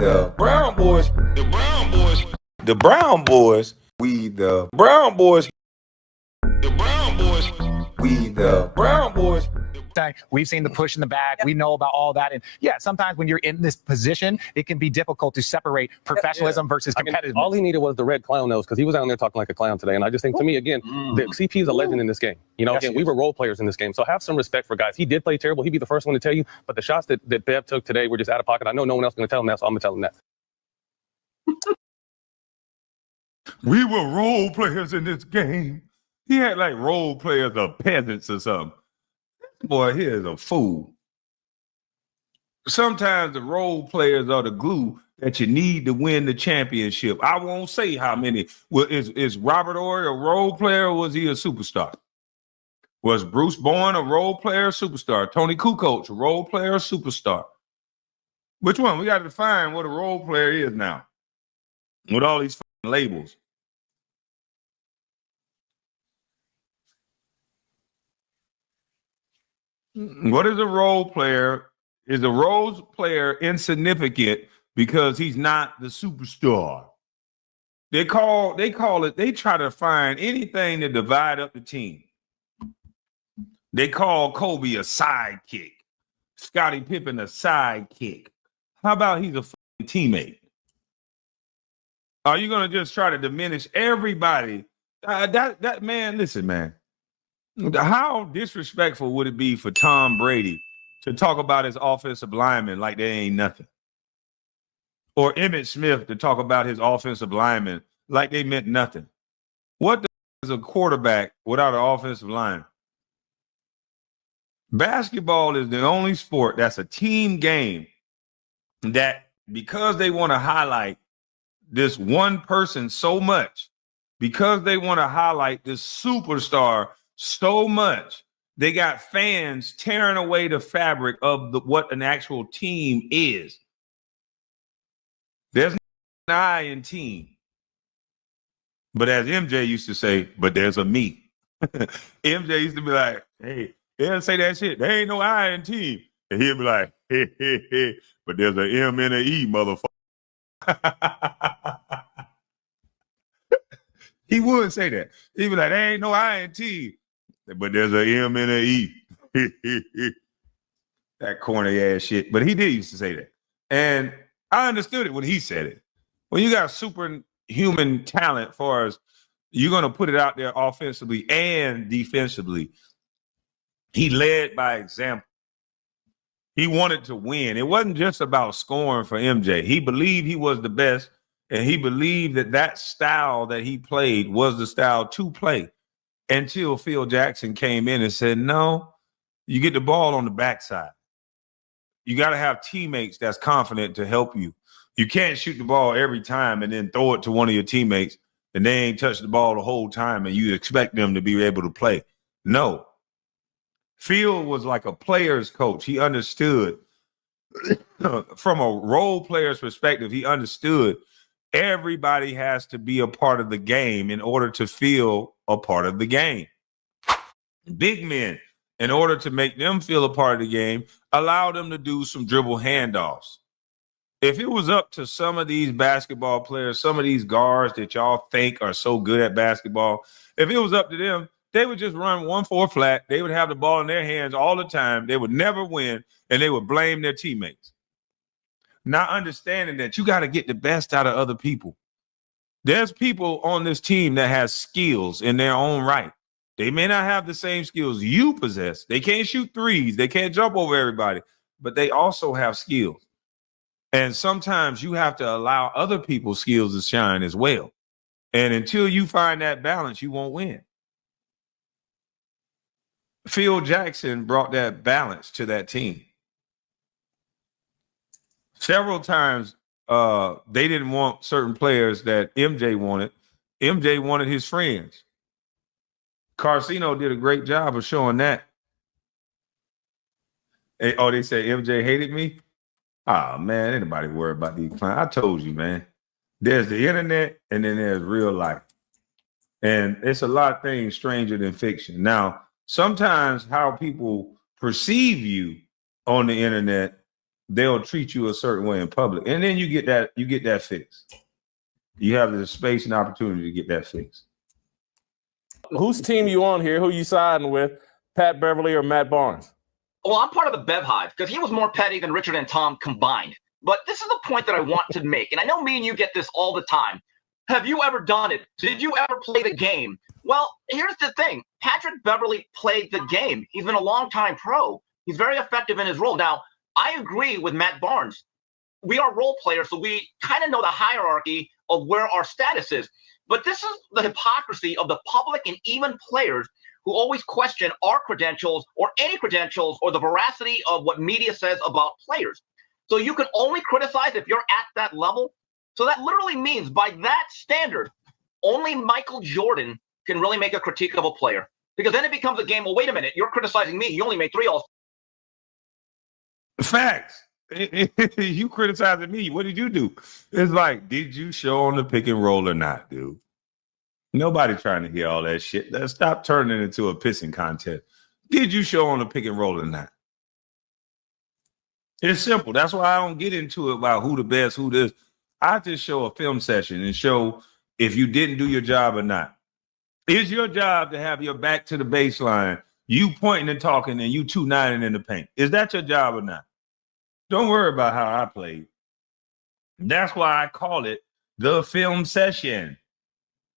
the Brown Boys. The Brown Boys. The Brown Boys. We the Brown Boys. The Brown Boys. We the Brown Boys. We've seen the push in the back. We know about all that. And yeah, sometimes when you're in this position, it can be difficult to separate professionalism versus competitiveness. All he needed was the red clown nose because he was out there talking like a clown today. And I just think, to me, again, the CP is a legend in this game. You know, again, we were role players in this game. So have some respect for guys. He did play terrible. He'd be the first one to tell you. But the shots that Bev took today were just out of pocket. I know no one else is going to tell him that, so I'm going to tell him that. We were role players in this game. He had like role players or peasants or something. Boy, he is a fool. Sometimes the role players are the glue that you need to win the championship. I won't say how many. Well, is Robert Horry a role player or was he a superstar? Was Bruce Bowen a role player or superstar? Tony Kukoc a role player or superstar? Which one? We got to define what a role player is now with all these labels. What is a role player? Is a role player insignificant because he's not the superstar? They try to find anything to divide up the team. They call Kobe a sidekick, Scottie Pippen a sidekick. How about he's a teammate? Are you going to just try to diminish everybody? That man, listen, man. How disrespectful would it be for Tom Brady to talk about his offensive linemen like they ain't nothing? Or Emmitt Smith to talk about his offensive linemen like they meant nothing? What is a quarterback without an offensive line? Basketball is the only sport that's a team game that, because they want to highlight this one person so much, because they want to highlight this superstar so much, they got fans tearing away the fabric of what an actual team is. There's an I in team. But as MJ used to say, but there's a me. MJ used to be like, hey, they don't say that shit. There ain't no I in team. And he'll be like, hey, but there's an M and an E, motherfucker. He would say that. He'd be like, there ain't no I in team. But there's an M and an E. That corny ass shit. But he did used to say that. And I understood it when he said it. When you got superhuman talent, far as you're going to put it out there offensively and defensively. He led by example. He wanted to win. It wasn't just about scoring for MJ. He believed he was the best, and he believed that style that he played was the style to play. Until Phil Jackson came in and said, no, you get the ball on the backside. You got to have teammates that's confident to help you. You can't shoot the ball every time and then throw it to one of your teammates and they ain't touched the ball the whole time and you expect them to be able to play. No. Phil was like a player's coach. He understood from a role player's perspective, he understood everybody has to be a part of the game in order to feel a part of the game. Big men, in order to make them feel a part of the game, allow them to do some dribble handoffs. If it was up to some of these basketball players, some of these guards that y'all think are so good at basketball, if it was up to them, they would just run 1-4 flat. They would have the ball in their hands all the time. They would never win, and they would blame their teammates. Not understanding that you got to get the best out of other people. There's people on this team that has skills in their own right. They may not have the same skills you possess. They can't shoot threes. They can't jump over everybody, but they also have skills. And sometimes you have to allow other people's skills to shine as well. And until you find that balance, you won't win. Phil Jackson brought that balance to that team. Several times, they didn't want certain players that MJ wanted. MJ wanted his friends. Carcino did a great job of showing that. They say MJ hated me? Ah, man, ain't nobody worried about these clients. I told you, man. There's the internet and then there's real life. And it's a lot of things stranger than fiction. Now, sometimes how people perceive you on the internet they'll treat you a certain way in public, and then you get that fixed. You have the space and opportunity to get that fixed. Whose team you on here? Who you siding with? Pat Beverly or Matt Barnes? Well, I'm part of the Bev Hive because he was more petty than Richard and Tom combined. But this is the point that I want to make, and I know me and you get this all the time. Have you ever done it? Did you ever play the game? Well, here's the thing. Patrick Beverly played the game. He's been a long-time pro. He's very effective in his role. Now, I agree with Matt Barnes. We are role players, so we kind of know the hierarchy of where our status is. But this is the hypocrisy of the public and even players who always question our credentials or any credentials or the veracity of what media says about players. So you can only criticize if you're at that level. So that literally means by that standard, only Michael Jordan can really make a critique of a player. Because then it becomes a game, well, wait a minute, you're criticizing me. You only made 3 All. Facts. You criticizing me. What did you do? It's like, did you show on the pick and roll or not, dude? Nobody trying to hear all that shit. Let's stop turning it into a pissing contest. Did you show on the pick and roll or not? It's simple. That's why I don't get into it about who the best, who this. I just show a film session and show if you didn't do your job or not. It's your job to have your back to the baseline, you pointing and talking, and you 2-9 in the paint. Is that your job or not? Don't worry about how I played. That's why I call it the film session,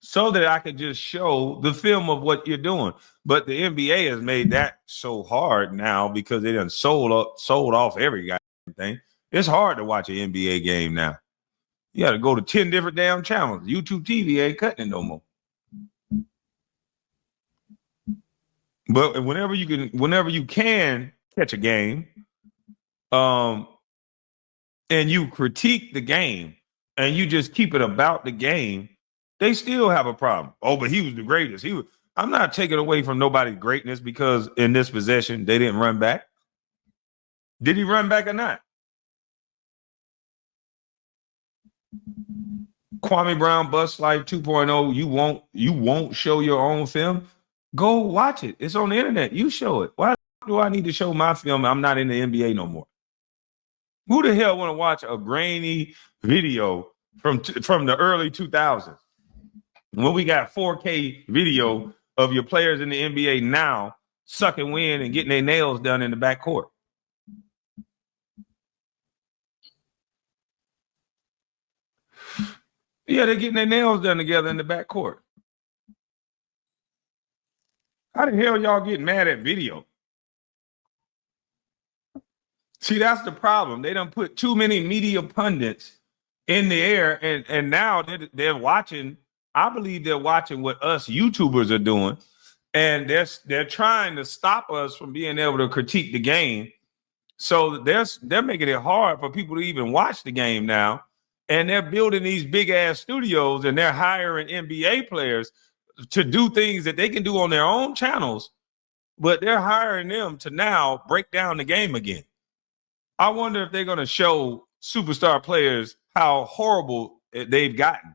so that I could just show the film of what you're doing. But the NBA has made that so hard now because they done sold off every goddamn thing. It's hard to watch an NBA game now. You got to go to 10 different damn channels. YouTube TV ain't cutting it no more. But whenever you can catch a game, and you critique the game and you just keep it about the game, they still have a problem. Oh, but he was the greatest. I'm not taking away from nobody's greatness because in this possession, they didn't run back. Did he run back or not? Kwame Brown Bust Life 2.0. You won't show your own film. Go watch it. It's on the internet. You show it. Why do I need to show my film? I'm not in the NBA no more. Who the hell want to watch a grainy video from the early 2000s when we got 4K video of your players in the NBA now sucking wind and getting their nails done in the backcourt? Yeah, they're getting their nails done together in the backcourt. How the hell y'all get mad at video? See, that's the problem. They done put too many media pundits in the air, and now they're watching. I believe they're watching what us YouTubers are doing, and they're trying to stop us from being able to critique the game. So they're making it hard for people to even watch the game now, and they're building these big ass studios, and they're hiring NBA players to do things that they can do on their own channels, but they're hiring them to now break down the game again. I wonder if they're going to show superstar players how horrible they've gotten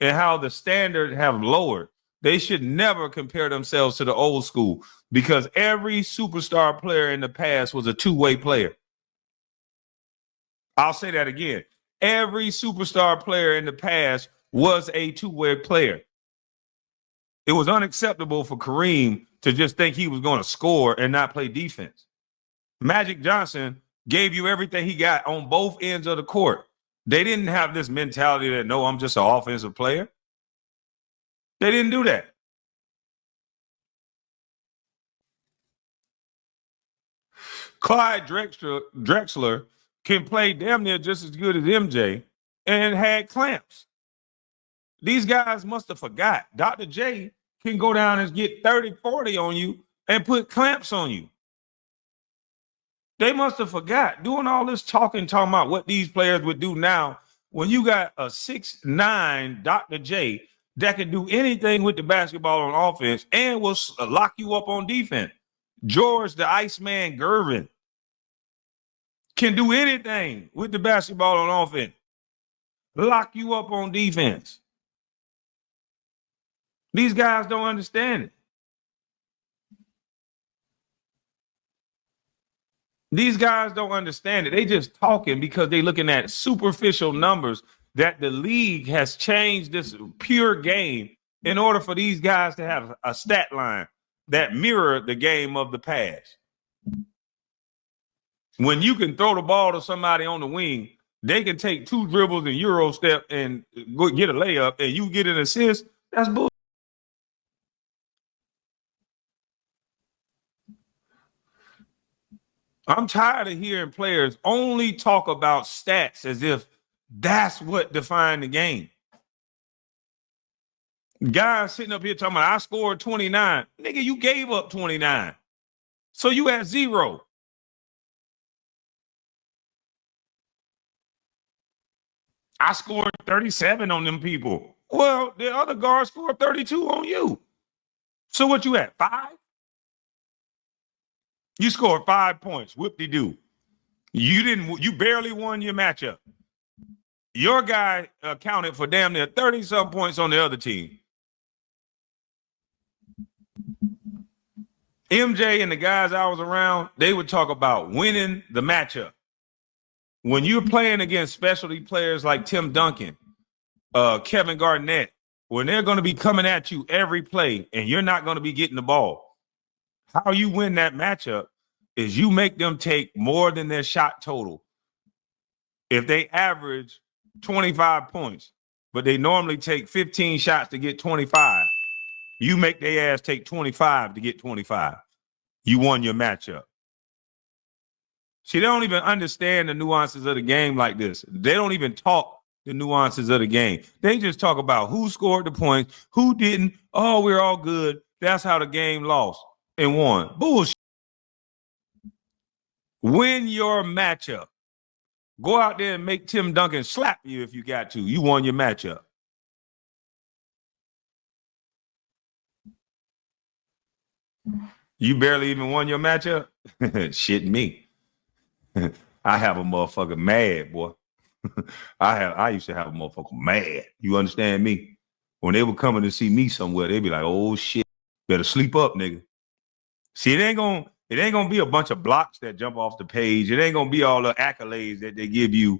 and how the standard have lowered. They should never compare themselves to the old school because every superstar player in the past was a two-way player. I'll say that again. Every superstar player in the past was a two-way player. It was unacceptable for Kareem to just think he was going to score and not play defense. Magic Johnson gave you everything he got on both ends of the court. They didn't have this mentality that, no, I'm just an offensive player. They didn't do that. Clyde Drexler can play damn near just as good as MJ and had clamps. These guys must have forgot. Dr. J can go down and get 30, 40 on you and put clamps on you. They must have forgot. Doing all this talking about what these players would do now when you got a 6'9" Dr. J that can do anything with the basketball on offense and will lock you up on defense. George the Iceman Gervin can do anything with the basketball on offense. Lock you up on defense. These guys don't understand it. These guys don't understand it. They just talking because they looking at superficial numbers that the league has changed this pure game in order for these guys to have a stat line that mirror the game of the past. When you can throw the ball to somebody on the wing, they can take 2 dribbles and Euro step and go get a layup and you get an assist. That's bull. I'm tired of hearing players only talk about stats as if that's what defined the game. Guys sitting up here talking about, I scored 29. Nigga, you gave up 29. So you at 0. I scored 37 on them people. Well, the other guard scored 32 on you. So what you at, 5? You scored 5 points. Whoop-de-doo. You barely won your matchup. Your guy accounted for damn near 30-some points on the other team. MJ and the guys I was around, they would talk about winning the matchup. When you're playing against specialty players like Tim Duncan, Kevin Garnett, when they're going to be coming at you every play and you're not going to be getting the ball, how you win that matchup is you make them take more than their shot total. If they average 25 points, but they normally take 15 shots to get 25, you make their ass take 25 to get 25. You won your matchup. See, they don't even understand the nuances of the game like this. They don't even talk the nuances of the game. They just talk about who scored the points, who didn't. Oh, we're all good. That's how the game lost and won. Bullshit. Win your matchup. Go out there and make Tim Duncan slap you if you got to. You won your matchup. You barely even won your matchup? Shit me. I have a motherfucker mad, boy. I used to have a motherfucker mad. You understand me? When they were coming to see me somewhere, they'd be like, "Oh shit, better sleep up, nigga." See, it ain't gonna be a bunch of blocks that jump off the page. It ain't gonna be all the accolades that they give you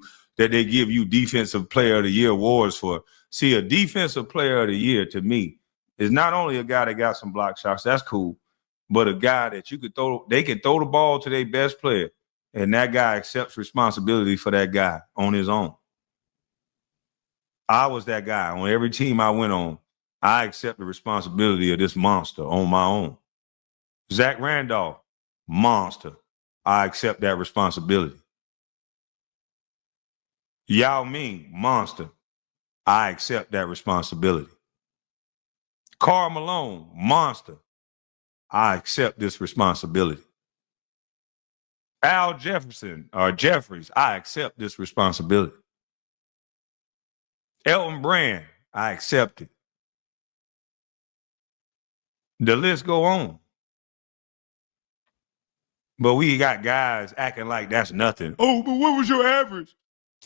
Defensive Player of the Year awards for. See, a Defensive Player of the Year to me is not only a guy that got some block shots, that's cool, but a guy that they can throw the ball to their best player. And that guy accepts responsibility for that guy on his own. I was that guy. On every team I went on, I accept the responsibility of this monster on my own. Zach Randolph, monster. I accept that responsibility. Yao Ming, monster. I accept that responsibility. Karl Malone, monster. I accept this responsibility. Al Jefferson or Jeffries, I accept this responsibility. Elton Brand, I accept it. The list go on. But we got guys acting like that's nothing. Oh, but what was your average?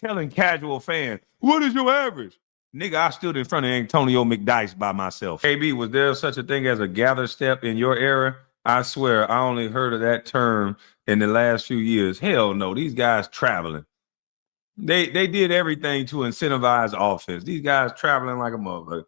Telling casual fans, what is your average? Nigga, I stood in front of Antonio McDyess by myself. AB, was there such a thing as a gather step in your era? I swear, I only heard of that term in the last few years. Hell no, these guys traveling. They did everything to incentivize offense. These guys traveling like a motherfucker.